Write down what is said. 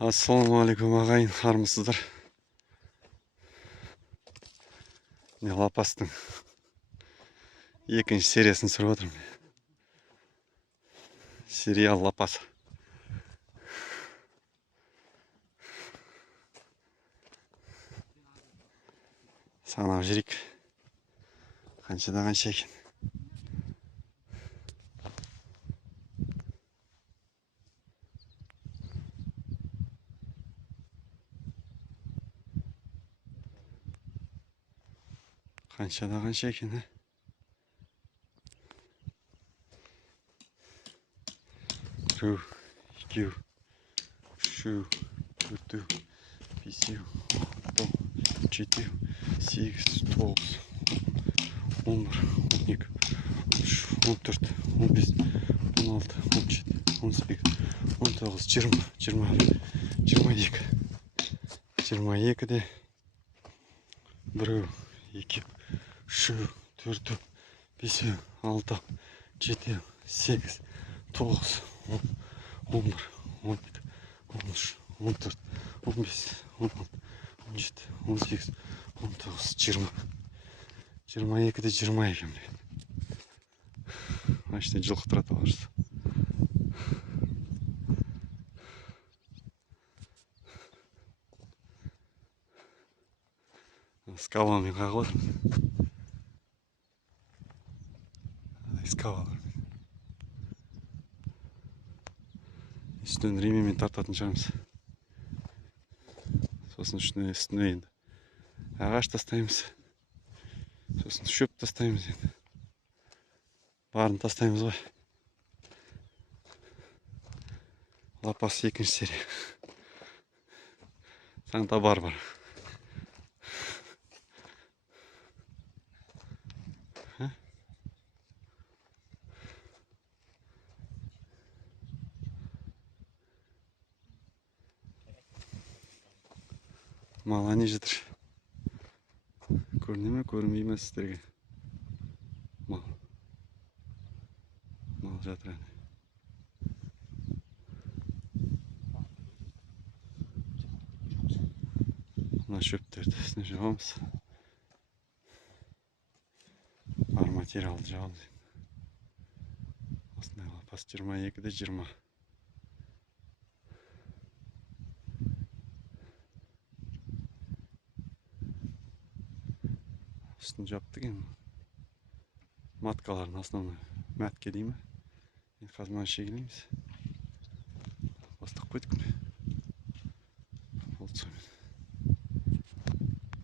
Ассалаумағалейкум ағайын, армысыздар. Не лапастың екінші сериясын түсіріп отырмын. Сериал лапас. Санап жүрейік. Қаншада қанша екен. Қаншада қанша екен, ә? Біреу, екеу, үшеу, төртеу, бесеу, алтау, жетеу, сегіз, тоғыз, 11, 12, 13, 14, 15, 16, 17, 18, 19, 20, 21, 22. 22-де біреу, екеу, үшеу, төртеу, бесеу, алтау, жетеу, сегіз, 9, 11, 12, 13, 14, 15, 16, 17, 18, 19, 20. 22-де 20 екен. Значит, жылқы тұрады алашты. Скаламен қағылыр. Скалалар. Үстінен ремемен тартатын шығамыз. Сосын үстіне енді ағаш тастаймыз. Сосын шөп тастаймыз енді. Барын тастаймыз ғой. Лапас екінші серия. Таңда бар. Мал не жатыр. Көріне ме, көрінбей ме сіздерге? Мал жатыр. Мына шөптерді үстіне жауамыз. Бар материалды жауамыз. Осындай лапас 22-де 20. Үстін жаптық енді. Маткаларын основной мәтке деймі. Енді қазір шегілейміз. Бастық қойдық. Болды сонымен.